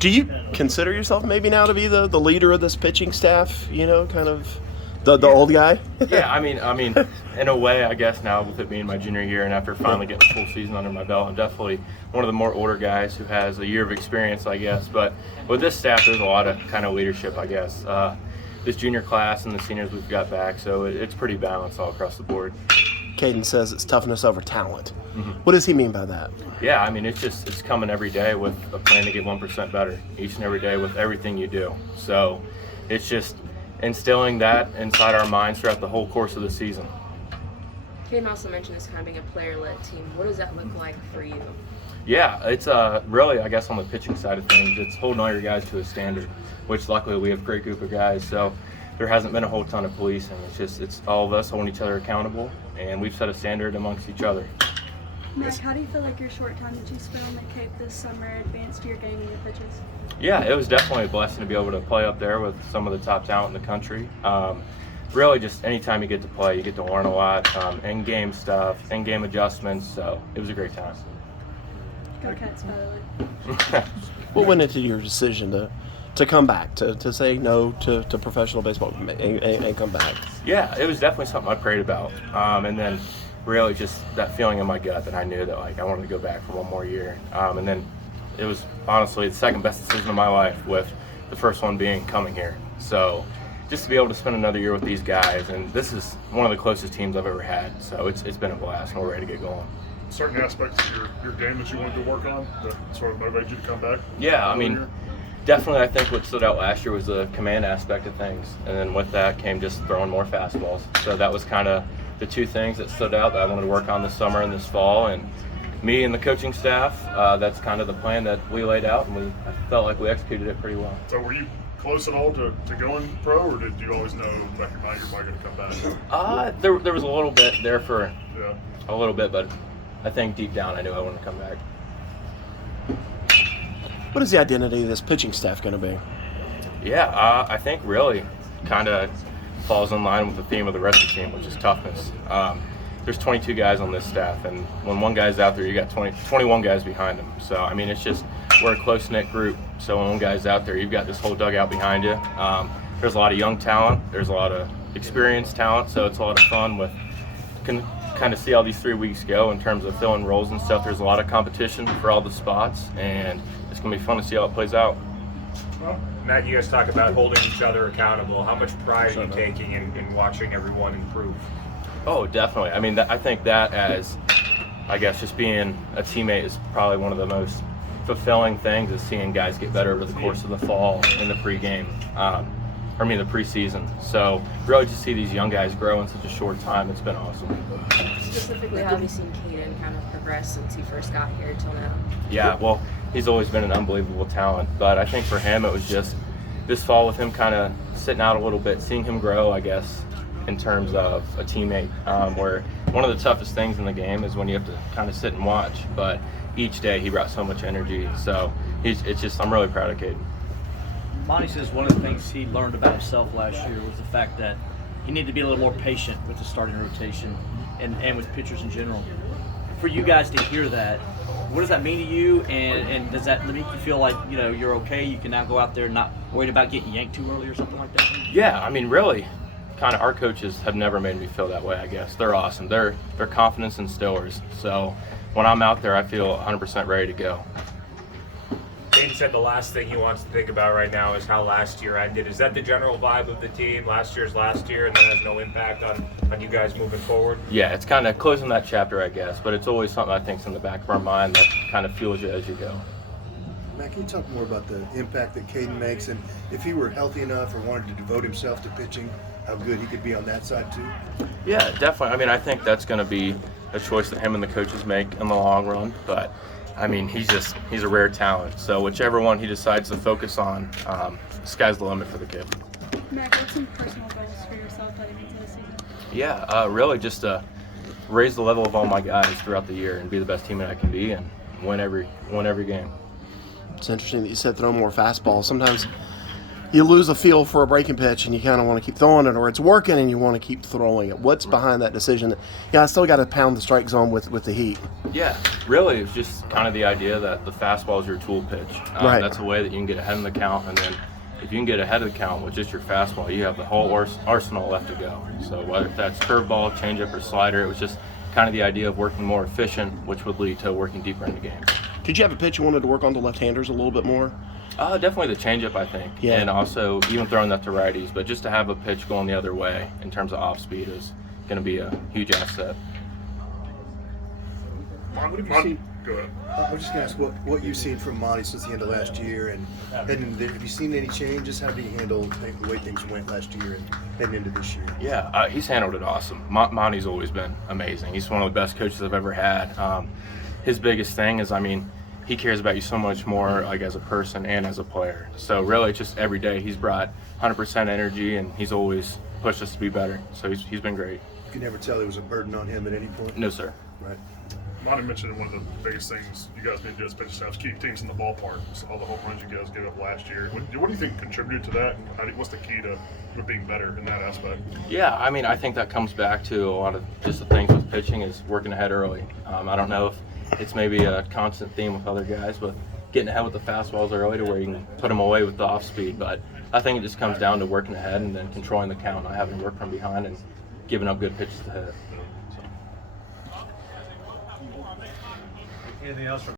Do you consider yourself maybe now to be the leader of this pitching staff? Kind of the old guy? Yeah, I mean, in a way, I guess now with it being my junior year and after finally getting a full season under my belt, I'm definitely one of the more older guys who has a year of experience, I guess. But with this staff, there's a lot of kind of leadership, I guess. This junior class and the seniors we've got back, so it's pretty balanced all across the board. Caden says it's toughness over talent. Mm-hmm. What does he mean by that? Yeah, I mean, it's coming every day with a plan to get 1% better each and every day with everything you do. So it's just instilling that inside our minds throughout the whole course of the season. Caden also mentioned this kind of being a player-led team. What does that look like for you? Yeah, it's really, I guess, on the pitching side of things, it's holding all your guys to a standard, which luckily we have a great group of guys, so there hasn't been a whole ton of policing. It's all of us holding each other accountable, and we've set a standard amongst each other. Mack, how do you feel like your short time that you spent on the Cape this summer advanced your game and your pitches? Yeah, it was definitely a blessing to be able to play up there with some of the top talent in the country. Really, just anytime you get to play, you get to learn a lot, in-game stuff, in-game adjustments, so it was a great time. Go Cats, by the way. What went into your decision to come back, to say no to professional baseball and come back? Yeah, it was definitely something I prayed about. And then really just that feeling in my gut that I knew that I wanted to go back for one more year. And then it was honestly the second best decision of my life, with the first one being coming here. So just to be able to spend another year with these guys, and this is one of the closest teams I've ever had. So it's been a blast, and we're ready to get going. Certain aspects of your game that you wanted to work on that sort of motivated you to come back? Yeah, I mean, definitely I think what stood out last year was the command aspect of things. And then with that came just throwing more fastballs. So that was kind of the two things that stood out that I wanted to work on this summer and this fall. And me and the coaching staff, that's kind of the plan that we laid out, and I felt like we executed it pretty well. So were you close at all to going pro, or did you always know back in your mind you're probably going to come back? There was a little bit there for Yeah. a little bit, but I think deep down I knew I wanted to come back. What is the identity of this pitching staff going to be? Yeah, I think really kind of falls in line with the theme of the rest of the team, which is toughness. There's 22 guys on this staff, and when one guy's out there, you got 21 guys behind him. So, I mean, it's just we're a close-knit group. So when one guy's out there, you've got this whole dugout behind you. There's a lot of young talent. There's a lot of experienced talent, so it's a lot of fun with kind of see how these 3 weeks go in terms of filling roles and stuff. There's a lot of competition for all the spots, and it's going to be fun to see how it plays out. Well, Matt, you guys talk about holding each other accountable. How much pride are you taking in watching everyone improve? Oh, definitely. I mean, I think that as, I guess, just being a teammate is probably one of the most fulfilling things, is seeing guys get better over the course of the fall in the pregame. The preseason. So really just see these young guys grow in such a short time. It's been awesome. Specifically, how have you seen Caden kind of progress since he first got here till now? Yeah, well, he's always been an unbelievable talent. But I think for him, it was just this fall with him kind of sitting out a little bit, seeing him grow, I guess, in terms of a teammate, where one of the toughest things in the game is when you have to kind of sit and watch. But each day he brought so much energy. So I'm really proud of Caden. Monty says one of the things he learned about himself last year was the fact that he needed to be a little more patient with the starting rotation and with pitchers in general. For you guys to hear that, what does that mean to you? And does that make you feel like you're okay? You can now go out there and not worried about getting yanked too early or something like that? Yeah, I mean, really, kind of our coaches have never made me feel that way, I guess. They're awesome. They're confidence instillers. So when I'm out there, I feel 100% ready to go. Caden said the last thing he wants to think about right now is how last year ended. Is that the general vibe of the team? Last year's last year, and that has no impact on you guys moving forward? Yeah, it's kind of closing that chapter, I guess, but it's always something I think's in the back of our mind that kind of fuels you as you go. Matt, can you talk more about the impact that Caden makes, and if he were healthy enough or wanted to devote himself to pitching, how good he could be on that side too? Yeah, definitely. I mean, I think that's going to be a choice that him and the coaches make in the long run, but I mean, he's a rare talent. So whichever one he decides to focus on, sky's the limit for the kid. Mack, what's some personal goals for yourself heading into the season? Yeah, really just to raise the level of all my guys throughout the year and be the best teammate I can be and win every game. It's interesting that you said throw more fastballs. Sometimes you lose a feel for a breaking pitch and you kind of want to keep throwing it, or it's working and you want to keep throwing it? What's behind that decision? Yeah, I still got to pound the strike zone with the heat. Yeah, really, it's just kind of the idea that the fastball is your tool pitch. Right. That's a way that you can get ahead in the count, and then if you can get ahead of the count with just your fastball, you have the whole arsenal left to go. So whether that's curveball, changeup, or slider, it was just kind of the idea of working more efficient, which would lead to working deeper in the game. Did you have a pitch you wanted to work on the left-handers a little bit more? Definitely the changeup, I think, Yeah. and also even throwing that to righties. But just to have a pitch going the other way in terms of off speed is going to be a huge asset. What have you Mon- seen? Go ahead. I was just going to ask what you've seen from Monty since the end of last year, and have you seen any changes? How did he handle the way things went last year and heading into this year? Yeah, he's handled it awesome. Monty's always been amazing. He's one of the best coaches I've ever had. His biggest thing is, he cares about you so much more, like as a person and as a player. So really, just every day he's brought 100% energy, and he's always pushed us to be better. So he's been great. You can never tell there was a burden on him at any point. No, sir. Right. Monty mentioned one of the biggest things you guys need to do as pitching staff is keep teams in the ballpark. So all the home runs you guys gave up last year. What do you think contributed to that? And what's the key to being better in that aspect? Yeah, I think that comes back to a lot of just the things with pitching is working ahead early. I don't know if it's maybe a constant theme with other guys, but getting ahead with the fastballs early to where you can put them away with the off speed. But I think it just comes down to working ahead and then controlling the count, not having to work from behind and giving up good pitches to hit. Anything else from